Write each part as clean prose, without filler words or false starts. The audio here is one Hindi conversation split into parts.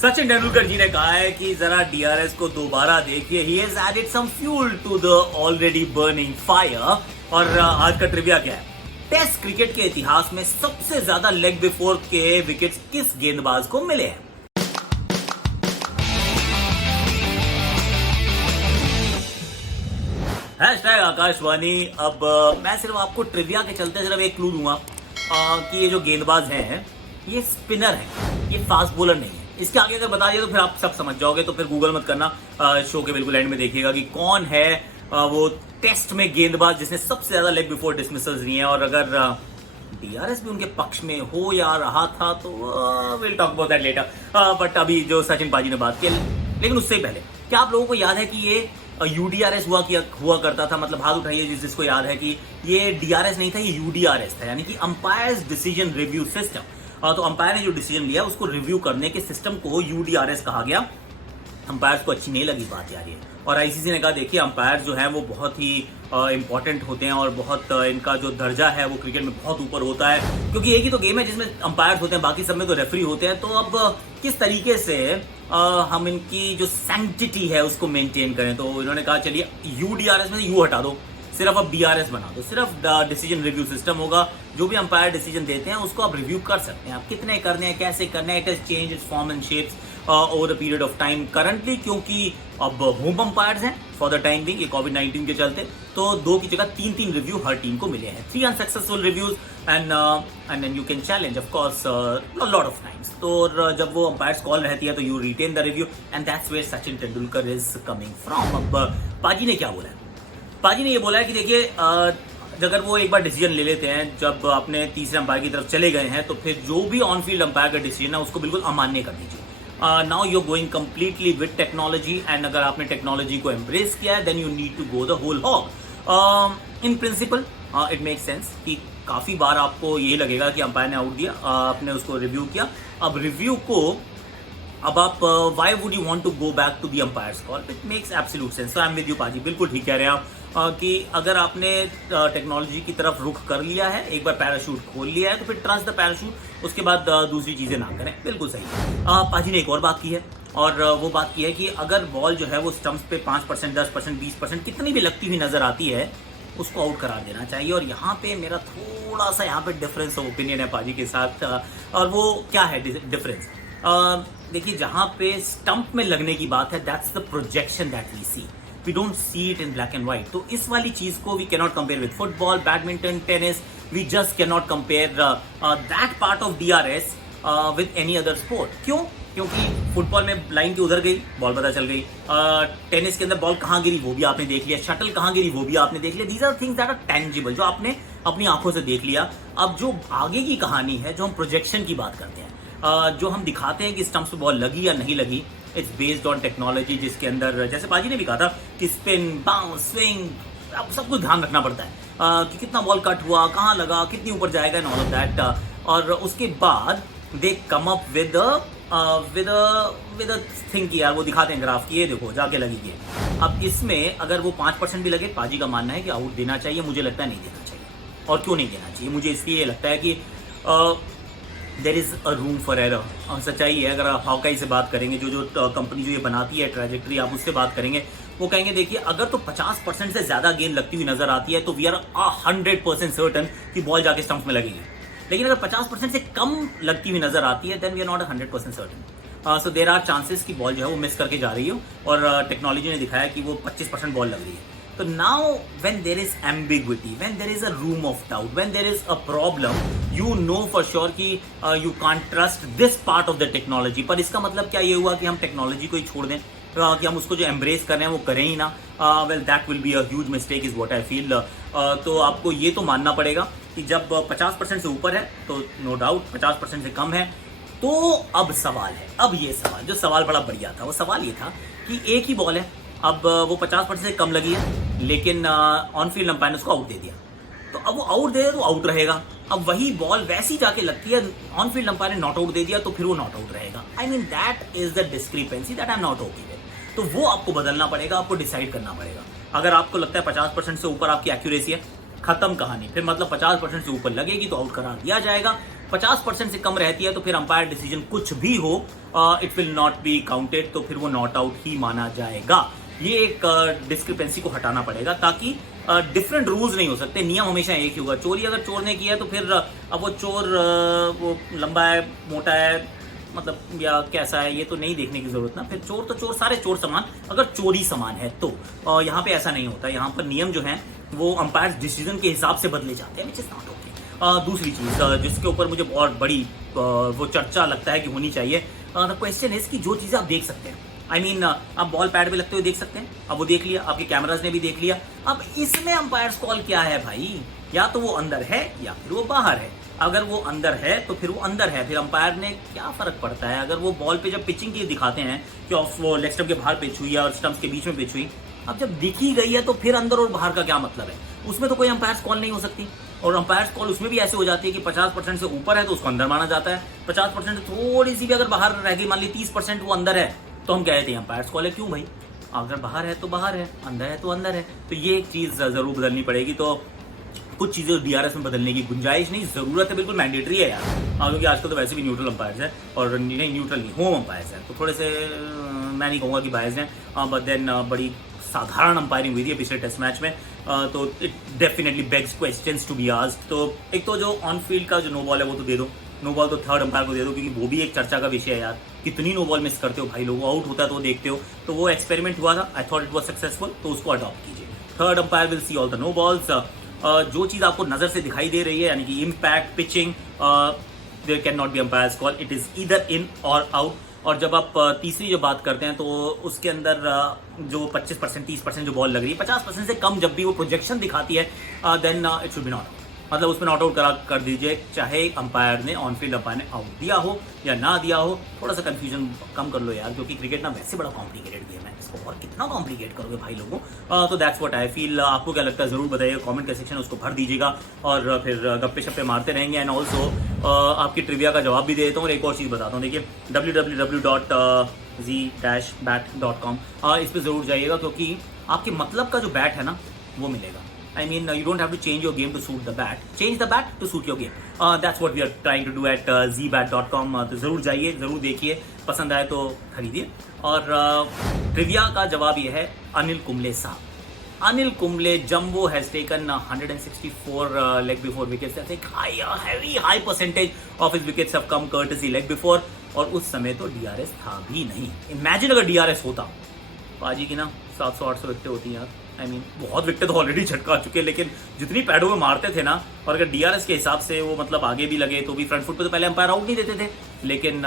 सचिन तेंदुलकर जी ने कहा है कि जरा डीआरएस को दोबारा देखिए, he has added some fuel to the already burning fire. और आज का ट्रिविया क्या है? टेस्ट क्रिकेट के इतिहास में सबसे ज्यादा लेग बिफोर के विकेट्स किस गेंदबाज को मिले हैं? हैशटैग आकाशवाणी। अब मैं सिर्फ आपको ट्रिविया के चलते सिर्फ एक क्लू दूंगा कि ये जो गेंदबाज हैं ये स्पिनर है, ये फास्ट बॉलर नहीं है। इसके आगे अगर बता दिया तो फिर आप सब समझ जाओगे, तो फिर गूगल मत करना, शो के बिल्कुल एंड में देखिएगा कि कौन है वो टेस्ट में गेंदबाज जिसने सबसे ज्यादा लेग बिफोर डिसमिसल्स लिए हैं। और अगर डीआरएस भी उनके पक्ष में हो या रहा था तो will talk about that letter. But अभी जो सचिन पाजी ने बात की, लेकिन उससे पहले क्या आप लोगों को याद है कि ये यूडीआरएस हुआ करता था? मतलब हाथ उठाइए जिसको याद है कि ये डीआरएस नहीं था, ये यूडीआरएस था, यानी कि अंपायर्स डिसीजन रिव्यू सिस्टम। तो अंपायर ने जो डिसीजन लिया उसको रिव्यू करने के सिस्टम को यूडीआरएस कहा गया। अंपायर्स को अच्छी नहीं लगी बात यार ये, और आईसीसी ने कहा देखिए अंपायर जो है वो बहुत ही इंपॉर्टेंट होते हैं और बहुत इनका जो दर्जा है वो क्रिकेट में बहुत ऊपर होता है, क्योंकि एक ही तो गेम है जिसमें अंपायर्स होते हैं, बाकी सब में तो रेफरी होते हैं। तो अब किस तरीके से हम इनकी जो सैंक्टिटी है उसको मेंटेन करें? तो इन्होंने कहा चलिए यूडीआरएस में से यू हटा दो, सिर्फ अब डीआरएस बना दो, सिर्फ डिसीजन रिव्यू सिस्टम होगा। जो भी अंपायर डिसीजन देते हैं उसको आप रिव्यू कर सकते हैं, आप कितने करने हैं, कैसे करने हैं। It has change it's form and shapes over the period of time currently, क्योंकि अब होम अंपायर्स हैं फॉर द टाइम बिंग, ये कोविड-19 के चलते, तो 2 की जगह 3 रिव्यू हर टीम को मिले हैं, 3 unsuccessful reviews and then you can challenge of course lot of times. तो जब वो अंपायर्स कॉल रहती है तो you retain the review and that's where Sachin Tendulkar is coming from. अब पाजी ने क्या बोला है? पाजी ने ये बोला है कि देखिए अगर वो एक बार डिसीजन ले लेते हैं, जब अपने तीसरे अंपायर की तरफ चले गए हैं, तो फिर जो भी ऑन फील्ड अंपायर का डिसीजन है उसको बिल्कुल अमान्य कर दीजिए। Now you are going completely with technology, and अगर आपने टेक्नोलॉजी को एम्ब्रेस किया है then you need to go the whole hog. In principle it make sense कि काफी बार आपको ये लगेगा कि अंपायर ने आउट दिया, आपने उसको रिव्यू किया, अब रिव्यू को अब आप why would you want to go back to the umpire's call? It makes absolute sense. I am with you पाजी, बिल्कुल ठीक कह रहे हैं आप कि अगर आपने टेक्नोलॉजी की तरफ रुख कर लिया है, एक बार पैराशूट खोल लिया है, तो फिर ट्रस्ट द पैराशूट, उसके बाद दूसरी चीजें ना करें। बिल्कुल सही। पाजी ने एक और बात की है, और वो बात की है कि अगर बॉल जो है वो स्टंप्स पे 5%, 10%, 20% कितनी भी लगती हुई नजर आती है उसको आउट करार देना चाहिए। और यहाँ पे मेरा थोड़ा सा यहाँ पे डिफरेंस ऑफ ओपिनियन है पाजी के साथ, और वो क्या है डिफरेंस? देखिए जहां पे स्टंप में लगने की बात है, that's the projection that we see, we don't see it in black and white. तो इस वाली चीज को we can not compare with football, badminton, tennis, we just can not compare that part of DRS with any other sport. क्यों? क्योंकि फुटबॉल में लाइन की उधर गई, बॉल पता चल गई, टेनिस के अंदर बॉल कहाँ गिरी वो भी आपने देख लिया, शटल कहाँ गिरी वो भी आपने देख लिया। These are things that are tangible, जो आपने अपनी आंखों से देख लिया। अब जो आगे की कहानी है, जो हम प्रोजेक्शन की बात करते हैं, जो हम दिखाते हैं कि स्टंप्स पे बॉल लगी या नहीं लगी, इट्स बेस्ड ऑन टेक्नोलॉजी, जिसके अंदर जैसे बाजी ने भी कहा था कि स्पिन, बाउंस, स्विंग, सब कुछ ध्यान रखना पड़ता है कि कितना बॉल कट हुआ, कहाँ लगा, कितनी ऊपर जाएगा, एंड ऑल ऑफ दैट। और उसके बाद दे कम अप विद थिंग की, यार वो दिखाते हैं ग्राफ की, ये देखो जाके लगी है। अब इसमें अगर वो 5% भी लगे, पाजी का मानना है कि आउट देना चाहिए, मुझे लगता है नहीं देना चाहिए। और क्यों नहीं देना चाहिए? मुझे इसलिए लगता है कि there is a room for error. और सच्चाई है, अगर आप हॉकाई से बात करेंगे, जो कंपनी जो ये बनाती है ट्रैजेक्टरी, आप उससे बात करेंगे, वो कहेंगे देखिए अगर तो 50% से ज्यादा गेंद लगती हुई नजर आती है तो वी आर 100% सर्टन कि बॉल जाके स्टंप में लगेगी। लेकिन अगर 50% से कम लगती हुई नजर आती है then we are not 100% certain. So there are chances कि बॉल जो है वो मिस करके जा रही हो, और टेक्नोलॉजी ने दिखाया कि वो 25% बॉल लग रही है। So now when there is ambiguity, when there is a room of doubt, when there is a problem, you know for sure कि you can't trust this part of the technology। पर इसका मतलब क्या ये हुआ कि हम टेक्नोलॉजी को ही छोड़ दें, कि हम उसको जो एम्ब्रेस कर रहे हैं वो करें ही ना? Well that will be a huge mistake is what I feel. तो आपको ये तो मानना पड़ेगा कि जब 50% से ऊपर है तो नो डाउट, 50% से कम है तो अब सवाल है। अब ये सवाल, जो सवाल बड़ा बढ़िया था, वो सवाल ये था कि एक ही बॉल है, अब वो 50% से कम लगी है, लेकिन ऑन फील्ड अंपायर ने उसको आउट दे दिया, तो अब वो आउट दे दिया तो आउट रहेगा। अब वही बॉल वैसी जाके लगती है, ऑन फील्ड अंपायर ने नॉट आउट दे दिया तो फिर वो नॉट आउट रहेगा। I mean that is the discrepancy that I am not okay with. तो वो आपको बदलना पड़ेगा, आपको डिसाइड करना पड़ेगा। अगर आपको लगता है 50% से ऊपर आपकी एक्यूरेसी है, खत्म कहानी, फिर मतलब 50% से ऊपर लगेगी तो आउट करार दिया जाएगा, 50% से कम रहती है तो फिर अंपायर डिसीजन कुछ भी हो, it will not be counted, तो फिर वो नॉट आउट ही माना जाएगा। ये एक डिस्क्रिपेंसी को हटाना पड़ेगा ताकि डिफरेंट रूल्स नहीं हो सकते, नियम हमेशा एक ही होगा। चोरी अगर चोर ने किया है तो फिर अब वो चोर वो लंबा है, मोटा है, मतलब या कैसा है, ये तो नहीं देखने की जरूरत ना। फिर चोर तो चोर, सारे चोर समान, अगर चोरी समान है तो। यहाँ पे ऐसा नहीं होता, यहाँ पर नियम जो है वो अंपायर डिसीजन के हिसाब से बदले जाते हैं, विच इज नॉट ओके। दूसरी चीज जिसके ऊपर मुझे बहुत बड़ी वो चर्चा लगता है कि होनी चाहिए, द क्वेश्चन इज कि जो चीजें आप देख सकते हैं, आई मीन आप बॉल पैड पे लगते हुए देख सकते हैं, अब वो देख लिया, आपके कैमराज ने भी देख लिया, अब इसमें अंपायर कॉल क्या है भाई? या तो वो अंदर है या फिर वो बाहर है। अगर वो अंदर है तो फिर वो अंदर है, फिर अंपायर ने क्या फर्क पड़ता है? अगर वो बॉल पे जब पिचिंग की दिखाते हैं कि ऑफ वो लेग स्टंप के बाहर पिच हुई है और स्टंप्स के बीच में पिच हुई, अब जब दिखी गई है तो फिर अंदर और बाहर का क्या मतलब है? उसमें तो कोई अंपायर कॉल नहीं हो सकती। और अंपायर कॉल उसमें भी ऐसे हो जाती है कि 50% से ऊपर है तो उसको अंदर माना जाता है, 50% से थोड़ी सी भी अगर बाहर रह गई, मान ली 30% वो अंदर है, तो हम कहते हैं अंपायर कॉल है। क्यों भाई? अगर बाहर है तो बाहर है, अंदर है तो अंदर है। तो ये एक चीज जरूर बदलनी पड़ेगी। तो कुछ चीजें डीआरएस में बदलने की गुंजाइश नहीं, जरूरत है, बिल्कुल मैंडेटरी है यार, क्योंकि आजकल तो वैसे भी न्यूट्रल अंपायर्स है, और नहीं न्यूट्रल नहीं, होम अंपायर्स है, तो थोड़े से मैं नहीं कहूँगा कि बायस हैं, बट देन बड़ी साधारण अंपायरिंग हुई थी पिछले टेस्ट मैच में, तो it definitely begs questions to be asked. तो एक तो जो ऑन फील्ड का जो नो बॉल है वो तो दे दो, नो बॉल तो थर्ड अंपायर को दे दो, क्योंकि वो भी एक चर्चा का विषय है यार, कितनी नो बॉल मिस करते हो भाई लोग, आउट होता है तो देखते हो। तो वो एक्सपेरिमेंट हुआ था, I thought it was successful, तो उसको अडॉप्ट कीजिए। Third umpire will see all the no balls. जो चीज आपको नजर से दिखाई दे रही है, यानी कि impact, pitching, there can not be umpire's call, it is either in or out. और जब आप तीसरी जो बात करते हैं तो उसके अंदर जो 25% 30% जो बॉल लग रही है, 50% से कम जब भी वो प्रोजेक्शन दिखाती है, then it should be not, मतलब उसमें नॉट आउट कर दीजिए, चाहे अंपायर ने, ऑन फील्ड अंपायर ने आउट दिया हो या ना दिया हो। थोड़ा सा कंफ्यूजन कम कर लो यार, क्योंकि क्रिकेट ना वैसे बड़ा कॉम्प्लिकेटेड गेम है, इसको और कितना कॉम्प्लिकेट करोगे भाई लोगों। तो दैट्स व्हाट आई फील। आपको क्या लगता है जरूर बताइएगा, कमेंट का सेक्शन उसको भर दीजिएगा, और फिर गप्पे शप्पे मारते रहेंगे। एंड ऑल्सो आपकी ट्रिविया का जवाब भी दे देता हूँ, और एक और चीज़ बताता हूँ, देखिए www.z-bat.com, इस पर जरूर जाइएगा, क्योंकि आपके मतलब का जो बैट है ना वो मिलेगा। I mean, you don't have to change your game to suit the bat. Change the bat to suit your game. That's what we are trying to do at zbat.com. तो जरूर जाइए, जरूर देखिए, पसंद आए तो खरीदिए। और ट्रिविया का जवाब ये है अनिल कुंबले साहब। Anil Kumble jumbo has taken 164 leg before wickets. That's like high percentage of his wickets have come courtesy leg before. और उस समय तो DRS था भी नहीं। Imagine अगर DRS होता, पाजी की ना 700-800 विकेटें होती यार। आई मीन बहुत विकेट तो ऑलरेडी झटका चुके, लेकिन जितनी पैडों में मारते थे ना, और अगर डीआरएस के हिसाब से वो मतलब आगे भी लगे तो भी फ्रंट फुट पे तो पहले अंपायर आउट नहीं देते थे, लेकिन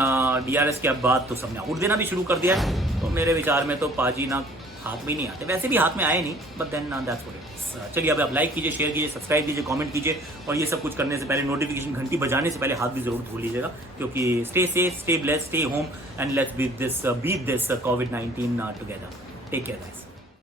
डीआरएस के बाद तो सबने आउट देना भी शुरू कर दिया है। तो मेरे विचार में तो पाजी ना हाथ में नहीं आते, वैसे भी हाथ में आए नहीं, but then that's what it is. चलिए अब आप लाइक कीजिए, शेयर कीजिए, सब्सक्राइब कीजिए, कमेंट कीजिए, और ये सब कुछ करने से पहले नोटिफिकेशन घंटी बजाने से पहले हाथ भी जरूर धो लीजिएगा, क्योंकि stay safe, stay blessed, stay home, and let's beat this कोविड-19 टुगेदर। Take care guys.